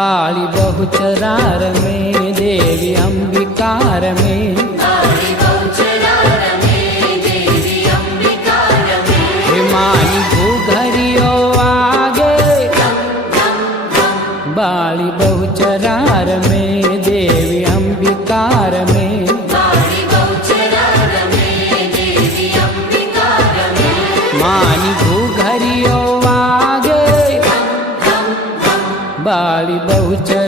बाली बहुचरार में देवी अंबिकार में, मानी घूघरियो आगे बाली बहुचरार में देवी अंबिकार में, मानी घूघरियो आगे बाली बहुचर